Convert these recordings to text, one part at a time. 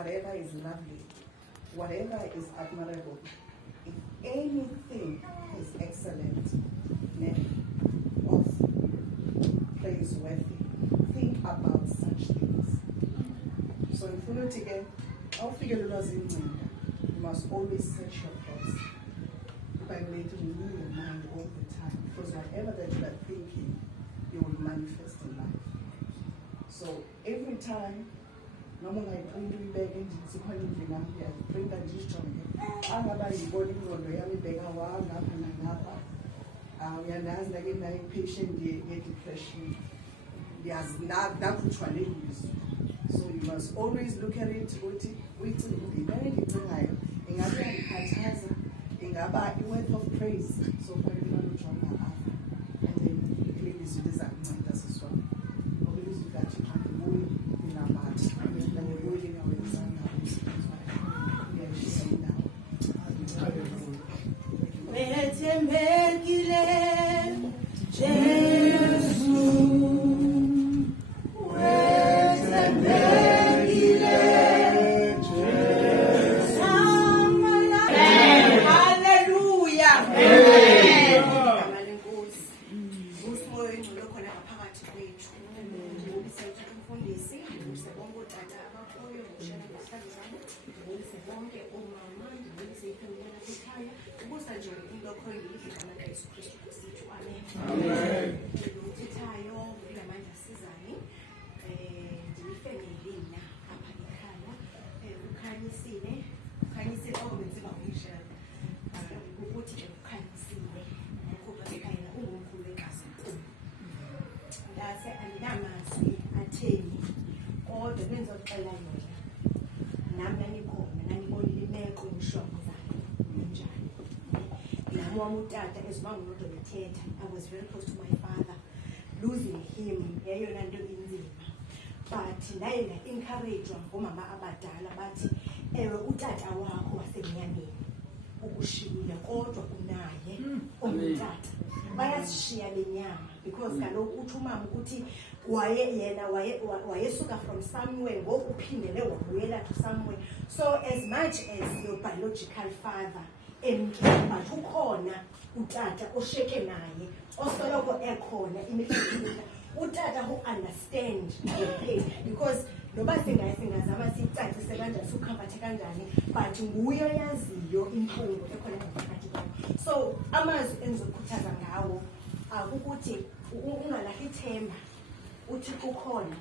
whatever is lovely, whatever is admirable, if anything is excellent, of praiseworthy, think about such things. So if you look again, you must always search your thoughts. By renew your mind all the time, because whatever that you are thinking, you will manifest in life. So every time, no more like bring you back into the bring that distrong. I'm about you body or the young beggar, we are not like patient, depression. There's not that which one is. So you must always look at it with ingaba a word of praise. So for everyone who joined our and then please do this and us as well. Always look at it and the way in our heart and the way in our exam. We are sharing now. All the means of alignment. I was very close to my father, losing him, but naye encourage ngomama abadala bathi ewe utata wakho wasemnyameni ukushiyile kodwa unaye umtata bayasishiya lenyama because kaloku uthi umama ukuthi wayesuka from somewhere ngoku uphindele wabuyela to somewhere. So as much as your biological father but ukhona utata osheke naye osoloko ekhona imihla utata who understand the pain, because noba singazama sicacise kanjani sukhambathe kanjani but nguye oyaziyo inhlungu ekhona ngaphakathi kwayo. So amazwi engizokhuthaza ngawo ukuthi ungalahli ithemba uthi ukhona.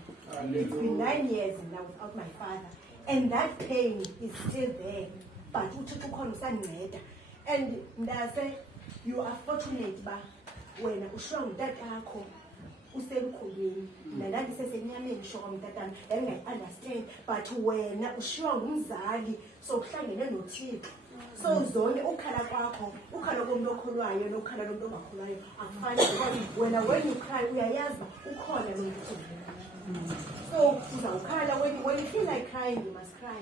It's been 9 years now without my father and that pain is still there, but uthi ukhona usanceda. And ndase you are fortunate ba wena ushwa ngutata yakho usemkhulweni nalandi sesenyameni shwa ngumtatana understand, but wena ushwa ngumzali so kuhlangene noThixo. So zonke ukhala kwakho ukhala komuntu okholwayo nokhala komuntu ongakholwayo akufani, because wena when you cry uyayazi ukhona lo muntu. So uzawukhala when you feel like crying you must cry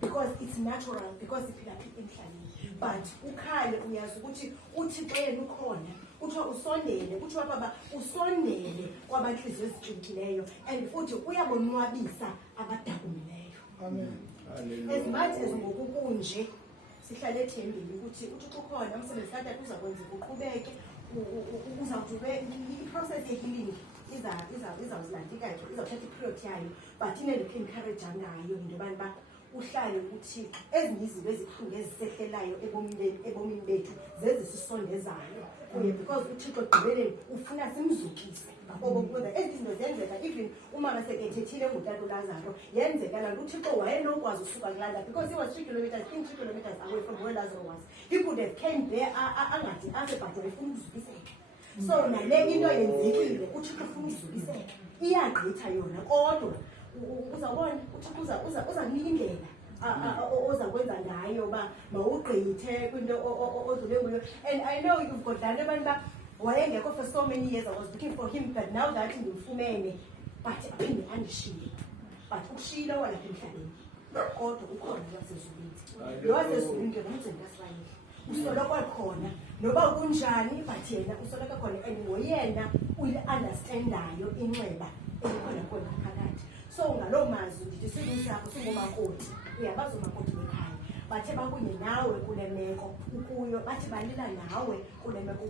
because it's natural, because iphila emhlabeni. But ukhale uyazi ukuthi uThixo yena ukhona, uthiwa usondele, uthiwa baba usondele kwabanhliziyo ezitshintshileyo and futhi uyabonwabisa abadabumileyo. Amen. As much as ngokukunje sihlale ethembeni ukuthi uThixo ukhona, umsebenzi kaTata uzakwenza uqhubeke, uzawujube i-process ye-healing izawuzilandika ke, izawuthatha i-period yayo, but inendikho encourage ngayo into yobani ba uhlale ukuthi ezinye izinto ezibuhlungu ezisehlelayo ebomini bethu zezisisondezayo kuye, because uThixo gqibeleni ufuna simzukise ngoba ezi zinto zenzeka. Even umama sekethethile ngutata uLazaro yenzeka laa nto, uThixo wayenokwazi usuka kulanda because he was 3 kilometers away from where Lazarus was. He could have came there angade afe but wayefuna ukuzukiseka. So nale into yenzekile, uThixo ufuna ukuzukiseka, iyagqitha yona kodwa uzawubona uThixo uzakunika indlela ozakwenza ngayo ba mawugqithe kwinto odlule kuyo. And I know you've got laa nto abantu wayengekho for so many years. I was looking for him, but now that ndimfumene but aphinde andishiye, but ukushiyile walapha emhlabeni kodwa ukhona wasezulwini. Lo wasezulwini ke ngumgcini kaSirayeli, usoloko ekhona noba kunjani, but yena usoloko ekhona and ngoyena uyi-understandayo inceba elikhona khona phakathi. So ngaloo mazwi ndithi silusapho singomakoti, uyabazi umakoti bekhaya bathe bakunye nawe kule meko ukuyo, bathi balila nawe kule meko.